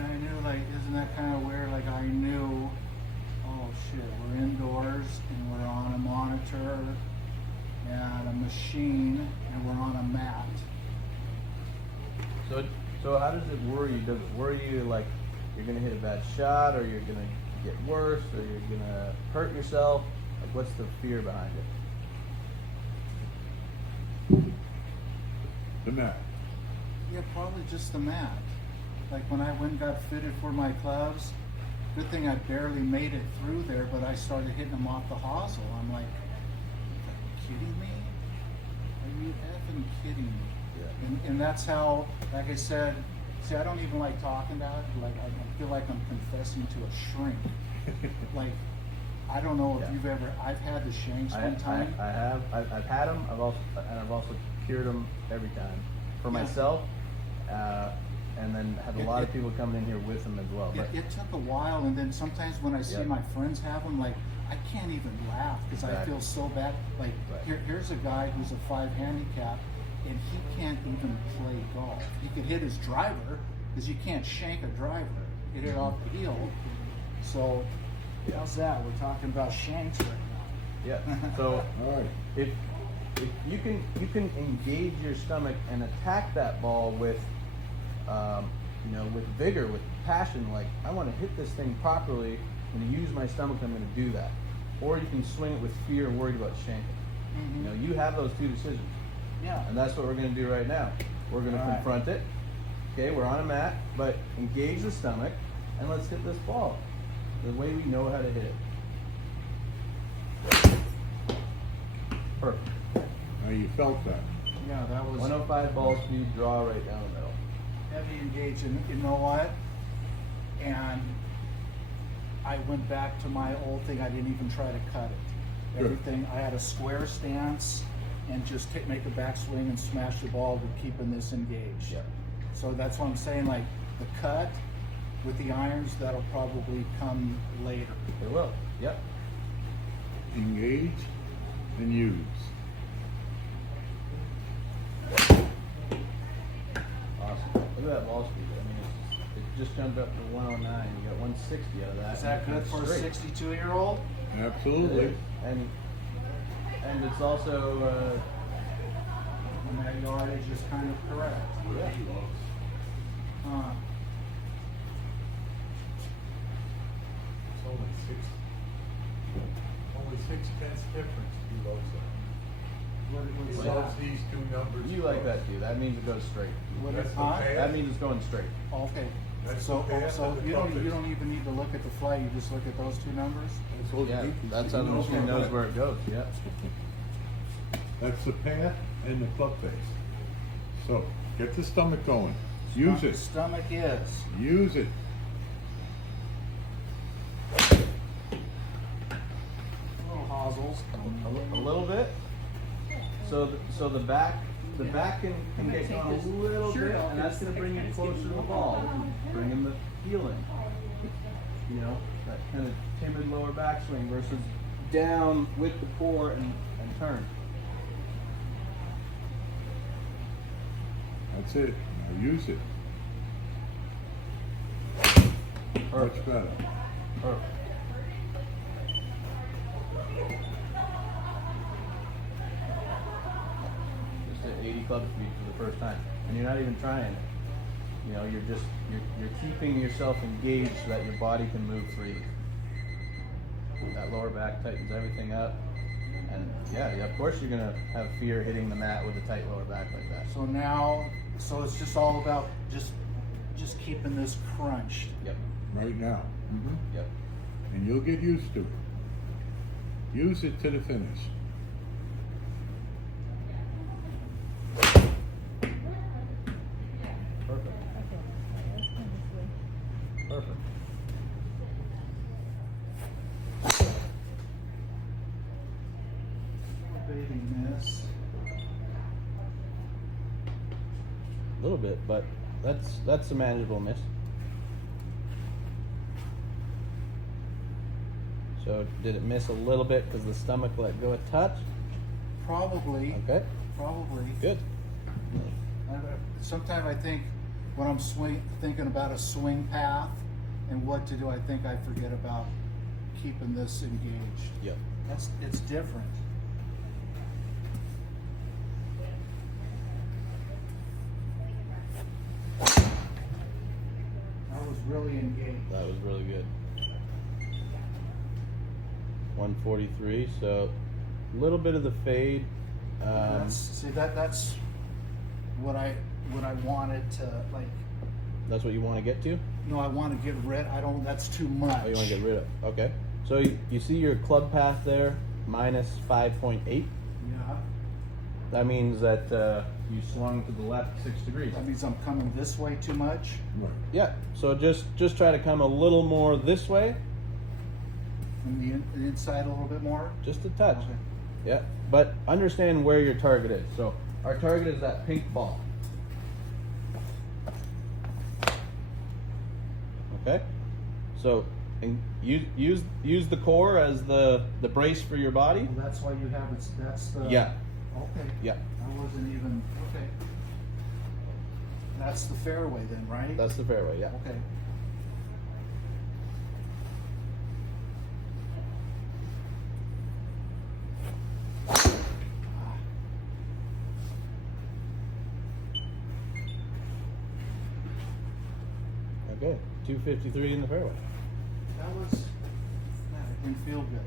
And I knew, like, isn't that kind of weird? Like, I knew, oh shit, we're indoors and we're on a monitor and a machine and we're on a mat. So how does it worry you? Does it worry you like you're gonna hit a bad shot, or you're gonna get worse, or you're gonna hurt yourself? Like, what's the fear behind it? The mat. Yeah, probably just the mat. Like when I went and got fitted for my clubs, good thing I barely made it through there, but I started hitting them off the hosel. I'm like, are you kidding me? Are you effing kidding me? Yeah. And that's how, like I said, see, I don't even like talking about it. Like, I feel like I'm confessing to a shrink. Like, I don't know if Yeah. you've ever, I've had the shanks one time. I have. I've had them. I've also cured them every time for myself, and then had a lot of people coming in here with them as well. But It took a while, and then sometimes when I see Yep. my friends have them, like, I can't even laugh because I Exactly. feel so bad. Like, Right. here's a guy who's a 5 handicap, and he can't even play golf. He could hit his driver because you can't shank a driver, hit it off the heel. So, how's that? We're talking about shanks right now. yeah. So All right. if you can engage your stomach and attack that ball with with vigor, with passion, like, I want to hit this thing properly, I'm going to use my stomach, I'm going to do that. Or you can swing it with fear and worried about shanking. You have those two decisions. Yeah. And that's what we're going to do right now. We're going to confront it. Okay, we're on a mat, but engage the stomach, and let's hit this ball the way we know how to hit it. Perfect. Now you felt that. Yeah, that was 105 ball speed, draw right down the middle. heavy engaged, and you know what? And I went back to my old thing. I didn't even try to cut it. Good. Everything, I had a square stance and just make a backswing and smash the ball with keeping this engaged. Yeah. So that's what I'm saying, like the cut with the irons, that'll probably come later. It will. Yep. Engage and use. Awesome. Look at that ball speed. I mean, it just jumped up to 109. You got 160 out of that. Is that good for a Straight. 62-year-old? It Absolutely. is. And it's also And that yardage is kind of correct. yeah. Uh, It's only 6/10 difference. He loves that. what He is loves that? these two numbers. You like that too. That means it goes straight. What That's is, the huh? path. That means it's going straight. Okay. That's So, the path so of the you compass. don't even need to look at the flight, you just look at those two numbers? Yeah, that's how the machine knows where it goes. Yeah. That's the path and the club face. So get the stomach going. Use it. Stomach is. Use it. Little hosels. A little bit. So the back can get gone a little bit, and that's going to bring you closer to the ball, bringing the heel in. You know, that kind of timid lower backswing versus down with the core and turn. That's it. Now use it. Much better. Perfect. Just at 80 club speed for the first time, and you're not even trying it. You know, you're keeping yourself engaged so that your body can move freely. That lower back tightens everything up, and yeah, of course you're gonna have fear hitting the mat with a tight lower back like that. So now, so it's just all about just keeping this crunched. Yep. Right now. Yep. And you'll get used to it. Use it to the finish. Perfect. Perfect. Baby miss. A little bit, but that's a manageable miss. So did it miss a little bit because the stomach let go a touch? Probably. Okay, Probably. good. Sometimes I think when I'm thinking about a swing path and what to do, I think I forget about keeping this engaged. Yep. It's different. That was really engaged. That was really good. 143, so a little bit of the fade. That's what I wanted to like. That's what you want to get to? No, I want to get rid. That's too much. Oh, you want to get rid of? Okay. So you see your club path there, minus 5.8. Yeah. That means that you swung to the left 6 degrees. That means I'm coming this way too much. Right. Yeah. So just try to come a little more this way, And the inside a little bit more. just a touch. Okay. Yeah. But understand where your target is. So our target is that pink ball. Okay. So and use the core as the brace for your body. Well, that's why you have it. That's the. Yeah. Okay. Yeah. I wasn't even okay. That's the fairway then, right? That's the fairway. Yeah. Okay. Okay. 253 in the fairway. That was. It didn't feel good.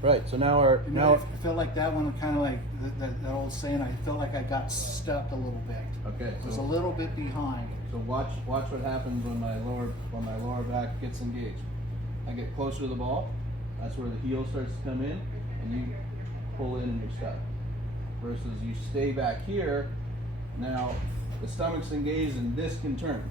Right. So now our You know, I felt like that one kind of like that old saying. I felt like I got stuck a little bit. Okay. It was a little bit behind. So watch what happens when my lower back gets engaged. I get closer to the ball. That's where the heel starts to come in, and you pull in and you're stuck. Versus you stay back here. Now the stomach's engaged and this can turn.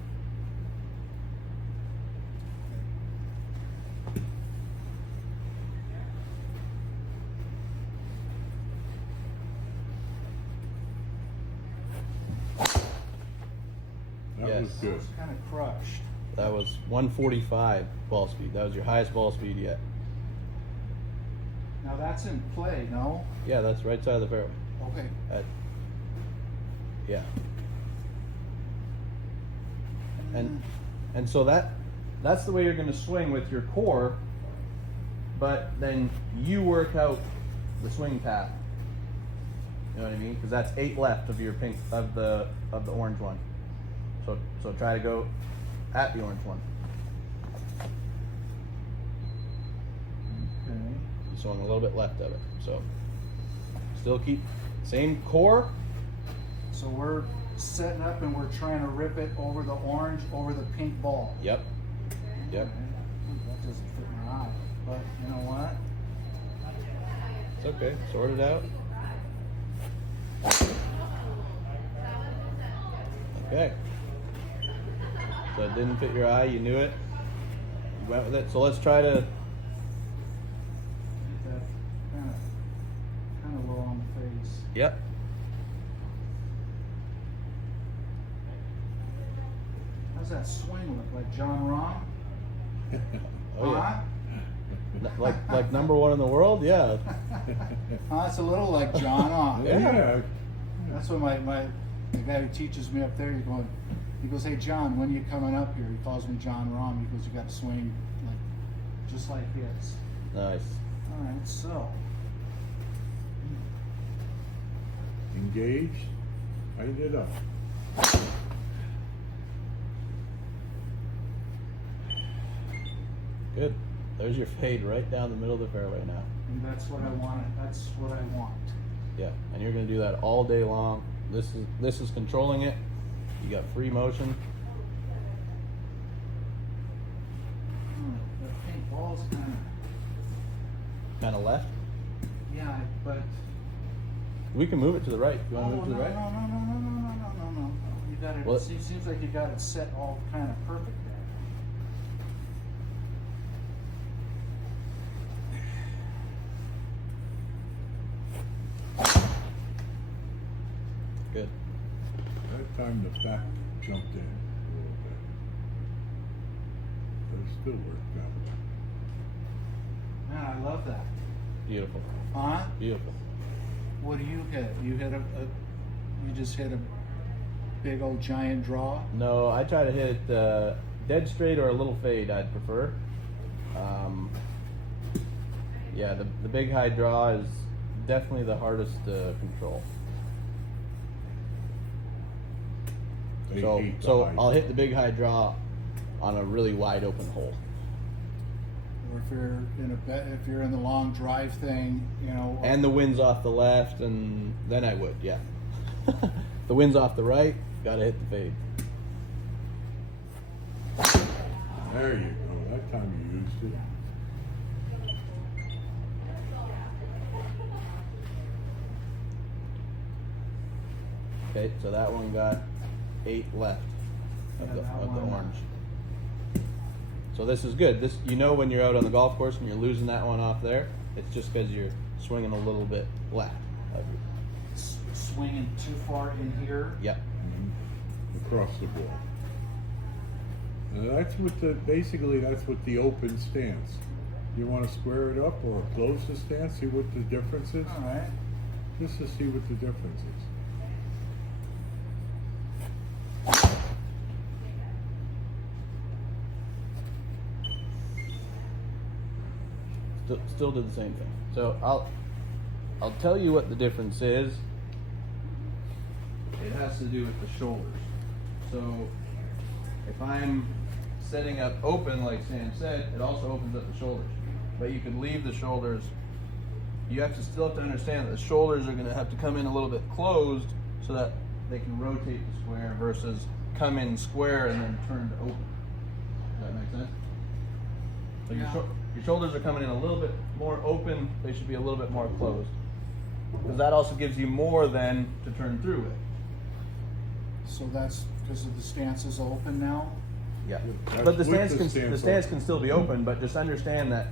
That Yes. was It good. was kind of crushed. That was 145 ball speed. That was your highest ball speed yet. Now that's in play, no? Yeah, that's right side of the fairway. Okay. Yeah. And so that's the way you're going to swing with your core, but then you work out the swing path. You know what I mean? Because that's 8 left of your pink of the orange one. So try to go at the orange one. Okay. You swung a little bit left of it. So still keep same core. So we're setting up and we're trying to rip it over the orange, over the pink ball. Yep. Yep. That doesn't fit my eye. But you know what? It's okay. Sort it out. Okay. So it didn't fit your eye, you knew it. You went with it. So let's try to Get that kind of low on the face. Yep. How's that swing look? Like John Rahm? Oh yeah. Huh? Like number 1 in the world? Yeah. Huh, it's a little like John, huh? Yeah. That's what the guy who teaches me up there, he goes, hey John, when are you coming up here? He calls me John Rahm. He goes, you got to swing just like his. Nice. All right, so Engaged. Tighten it up. Good. There's your fade right down the middle of the fairway now. and that's what I wanted. That's what I want. Yeah. And you're gonna do that all day long. This is controlling it. You got free motion. The pink ball's Kind of left. yeah, but We can move it to the right. You want to oh, move to the right? No. You got it. Well, It seems like you got it set all kind of perfect Good. That time the back jumped in a little bit. But it still worked out. there. Man, I love that. Beautiful. Huh? Beautiful. What do you hit? You hit you just hit a big old giant draw? No, I try to hit it dead straight or a little fade. I'd prefer. Yeah, the big high draw is definitely the hardest to control. They So hate the so high I'll hit the big high draw on a really wide open hole. Or if you're in if you're in the long drive thing, you know. And the wind's off the left, and then I would, yeah. The wind's off the right, gotta hit the fade. There you go. That time you used it. Okay, so that one got 8 left Yeah, of the that one. orange. So this is good. This, you know, when you're out on the golf course and you're losing that one off there, it's just because you're swinging a little bit left. Swinging too far in here. Yep. Across the ball. Now that's what basically that's what the open stance. You want to square it up or close the stance, see what the difference is? All right. Just to see what the difference is. Still did the same thing. So I'll tell you what the difference is. It has to do with the shoulders. So if I'm setting up open, like Sam said, it also opens up the shoulders. But you can leave the shoulders. You still have to understand that the shoulders are going to have to come in a little bit closed so that they can rotate the square versus come in square and then turn to open. Does that make sense? So Yeah. your shoulders are coming in a little bit more open. They should be a little bit more closed. Because that also gives you more then to turn through with. So that's because of the stance is open now. Yeah, That's but the with stance can still be open. But just understand that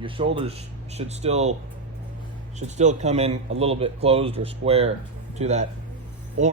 your shoulders should still come in a little bit closed or square to that